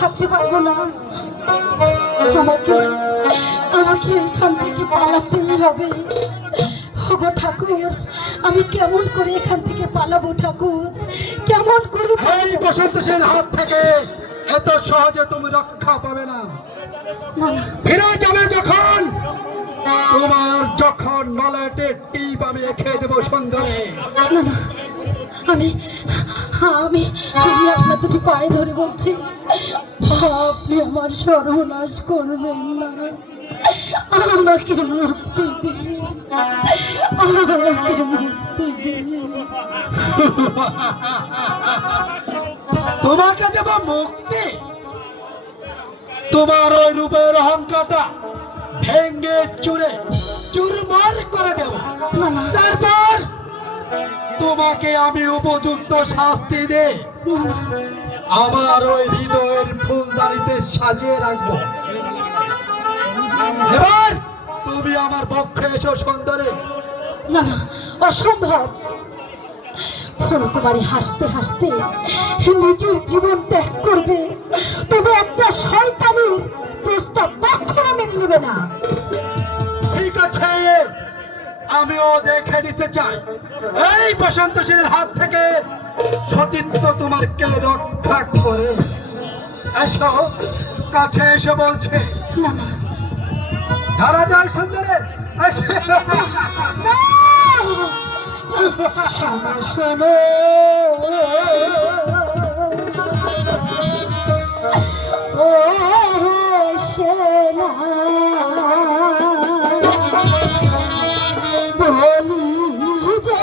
থাকতে পারবো না। আমাকে আমাকে এখান থেকে পালাতেই হবে। ওগো ঠাকুর, আমি কেমন করে এখান থেকে পালাবো ঠাকুর? কেমন করে? এই বসন্ত সেন হাত থেকে এত সহজে তুমি রক্ষা পাবে না। ফিরে যাবে যখন, তোমার যখন নলেটে টিপ আমি খেয়ে দেবো সুন্দরে। না না, আমি আমি আমি আপনার দুটি পায়ে ধরে বলছি, আপনি আমার সর্বনাশ করবেন না। আমাকে মুক্তি দিন, আমাকে মুক্তি দিন। তোমাকে দেব মুক্তি? তোমার ওই রূপের অহংকারটা ভেঙ্গে চুরে চুরমার করে দেব। তারপর তোমাকে আমি উপযুক্ত শাস্তি দে আমার ওই হৃদয়ের ফুলদানিতে সাজিয়ে রাখবো। এবার তুমি আমার পক্ষে এসো সুন্দরী। না না, অসম্ভব। ফুলকুমারী হাসতে হাসতে নিজের জীবন ত্যাগ করবে, তবে একটা শয়তানির প্রস্তাব কখনো মেনে নেবে না। ঠিক আছে, আমিও দেখে নিতে চাই এই বসন্ত সেনের হাত থেকে সতীত্ব তোমার কে রক্ষা করে। এসো কাছে এসে বলছে। না না, ধরা যায় সুন্দরে। শোনো শোনো, ও সেনা বলি যে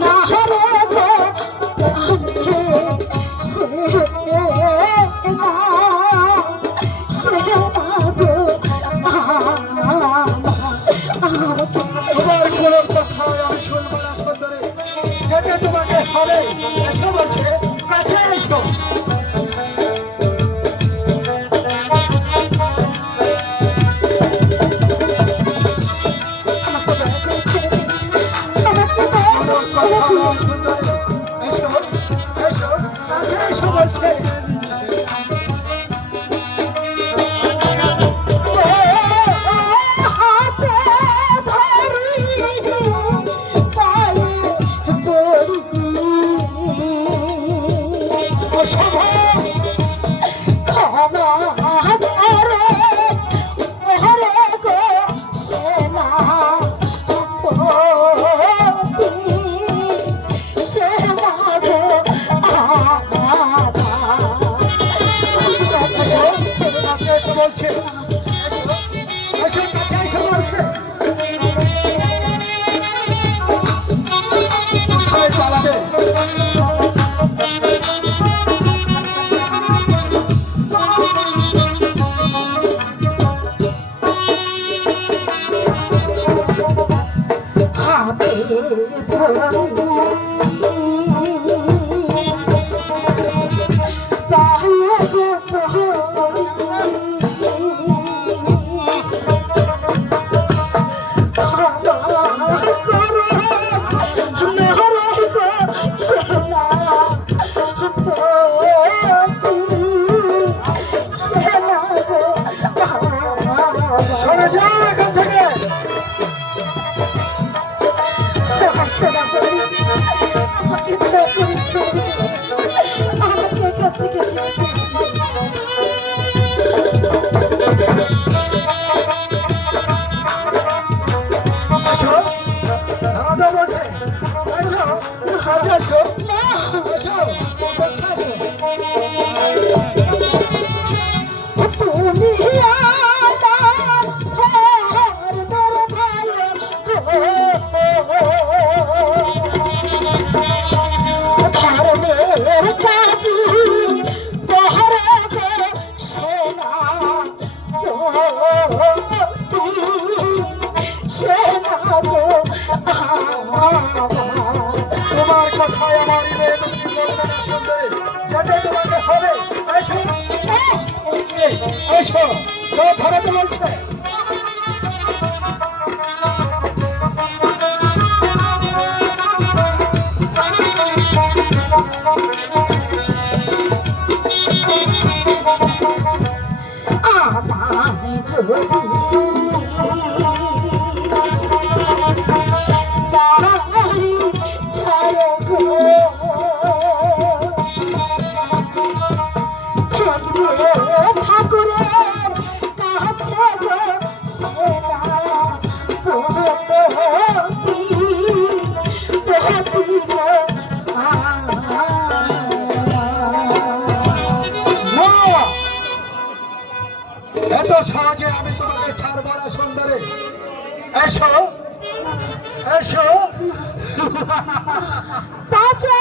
না হরে গো পক্ষে সেনা সেনা গো তোমার কোনো কথা আমি শুনবো না সুন্দরে। যেতে তোমাকে হবে। এসো বলছে, কাছে এসো। ধরাতে বলছে। Oh আমায় যদি তারি ছাড়ো গো থাকবে ঠাকুরের কাছে গো সেনা পতি গো না! এত সহজে আমি তোমাকে ছাড়বো না সুন্দরী। এসো এসো। বাঁচাও!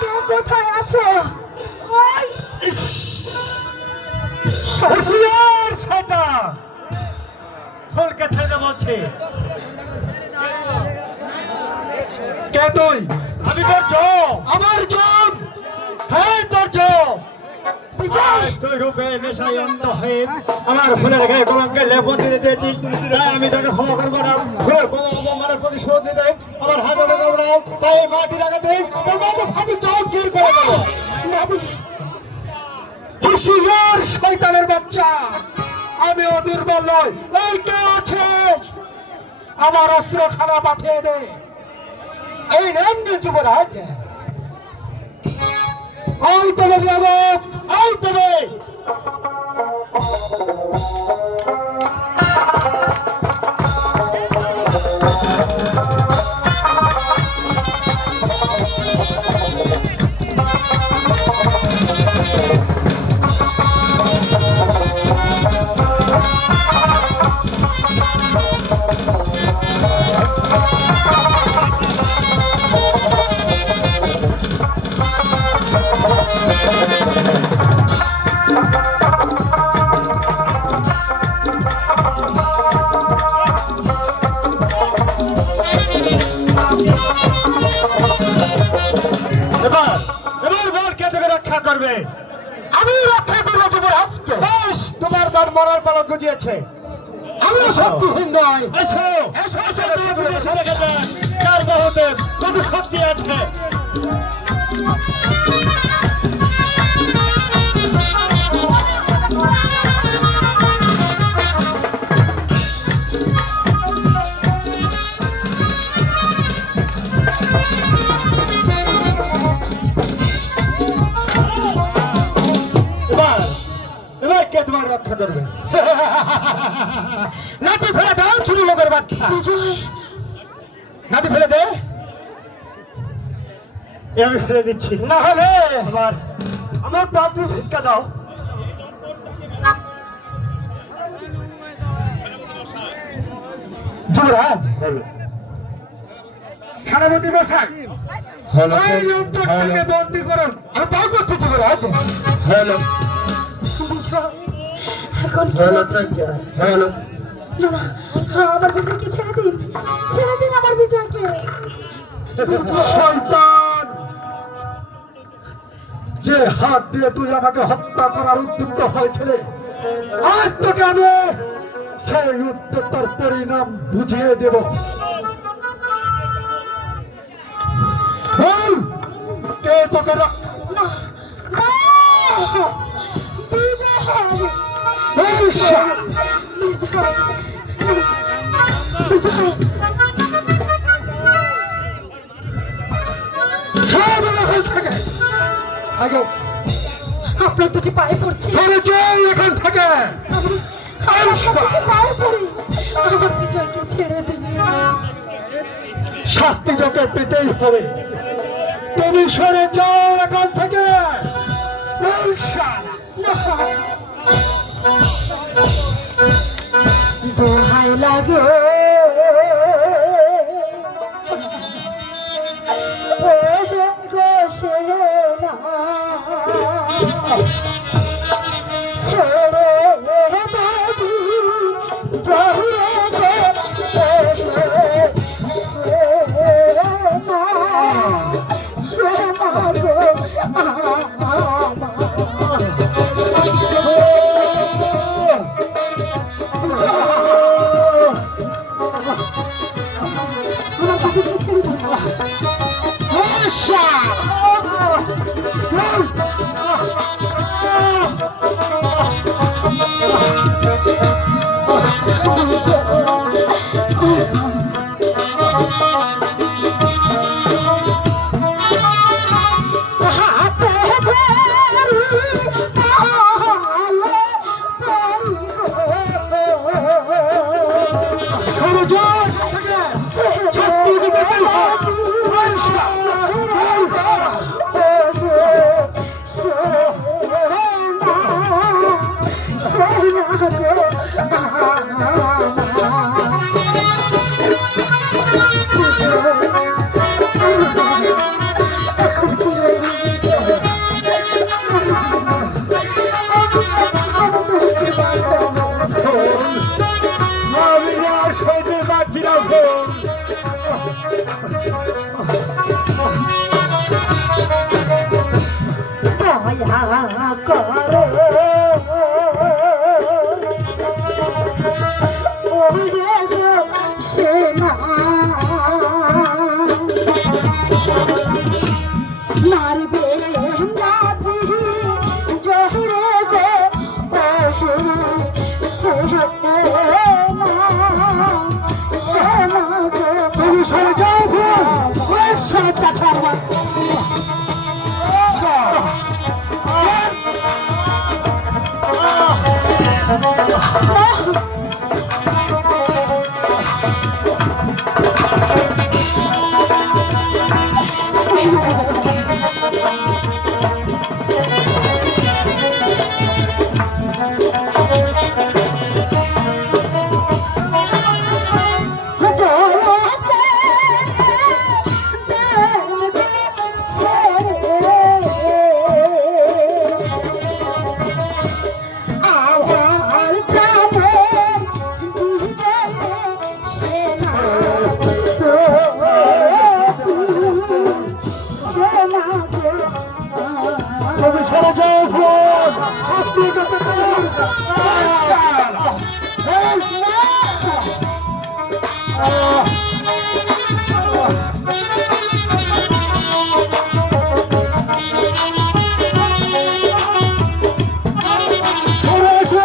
কে কোথায় আছো? ওই! হুঁশিয়ার শয়তান! ফুলকে ছেড়ে বলছি। কে তুই? আমি তোর জম। আমার জম? হ্যাঁ তোর জম। বিজয়! তুই রূপে নেশায় অন্ধ হয়ে আমার ফুলের গায়ে কলঙ্কে লেপন দিয়ে দিয়েছিস। তাই আমি তোকে ক্ষমা করবো না। ফুলের অপমানের প্রতিশোধ দিতে আমার হাতে লাগাবো না। তাই মাটির আঘাতে তোর মাথা ফাটি চৌচির করে দেবো। না বিজয়! হুঁশিয়ার শয়তানের বাচ্চা! আমিও দুর্বল নই। এই কে আছিস? আমার অস্ত্রখানা পাঠিয়ে দে। এই নেন যুবরাজ। ওই তবে যাদব, ওই তবে। এবার এবার বল কে তোকে রক্ষা করবে? আমি রক্ষা করবো যুবরাজকে। বেশ, তোমার দর মরার পালা গুজিয়েছে। আমি শক্তিহীন নয়। এসো এসো এসো, তুমি বিদেশে রেখে যান। কার বহুতে কত শক্তি আছে। এবার এবার কে তোমার রক্ষা করবে? নাটি ফেলে দাও ছোট লোকের বাচ্চা। বিজয়! নাটি ফেলে দে। এ আমি ফেলে দিচ্ছি। না হলে আমার আমার প্রাপ্তি শিক্ষা দাও। যুবরাজ, সেনাপতি মশাই, এই লোকটাকে বন্দী করুন। আমি তাই করছি যুবরাজ। হ্যালো বিজয়! এখন কি হ্যালো হবে? হ্যালো। না না, আমার বিজয়কে ছেড়ে দিন, ছেড়ে দিন আমার বিজয়কে। শয়তান! যে হাত দিয়ে তুই আমাকে হত্যা করার উদ্যুক্ত হয়েছিল, আজ তোকে আমি সেই উদ্যোক্তার পরিণাম বুঝিয়ে দেব। বল, কে তোকে না না, বিজয়! বিজয়! বিজয়! আগে আপনার দুটি পায়ে পড়ছি, ধরে চল এখান থেকে। পায়ে পড়ি, আমার বিজয়কে ছেড়ে দিন। শাস্তি যাকে পেতেই হবে। তুমি সরে যাও এখান থেকে। দোহাই লাগে গোসেনা ছেড়ে দেবি জহিরে সেনা গো দয়া করো ওরে গো সেনা মারবে নাভি জহিরে গো ওহে সেনা গো তুমি সরে যাও ভুল চাচা তুমি সরে যাও ভুল শাস্তি করতে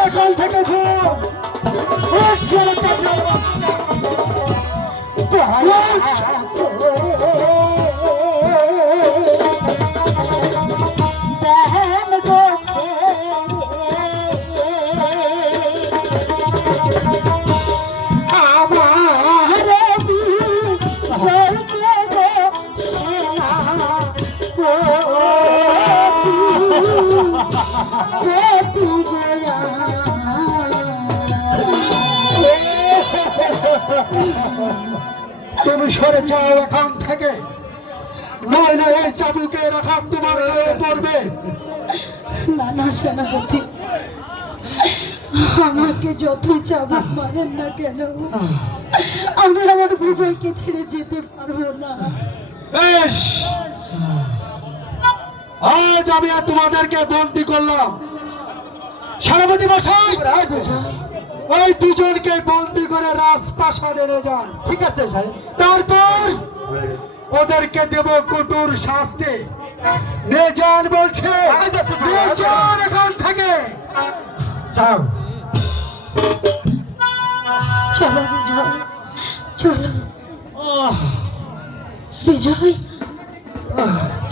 এখান থেকে তুমি সরে যাও এখান থেকে নইলে এই চাবুকে রাখা তোমার গায়ে পড়বে না না সেনাপতি আমাকে যতই চাবুক মারেন না কেন আমি আমার বিজয়কে ছেড়ে যেতে পারবো না বেশ আজ আমি আর তোমাদেরকে বন্দী করলাম সেনাপতি মশাই ওই দুজনকে বন্দী করে রাজপ্রাসাদে নিয়ে যান ঠিক আছে তারপর ওদেরকে দেব কঠোর শাস্তি নিয়ে যান বলছে নিয়ে যান এখান থেকে যাও চলো বিজয় চলো বিজয়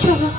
চলো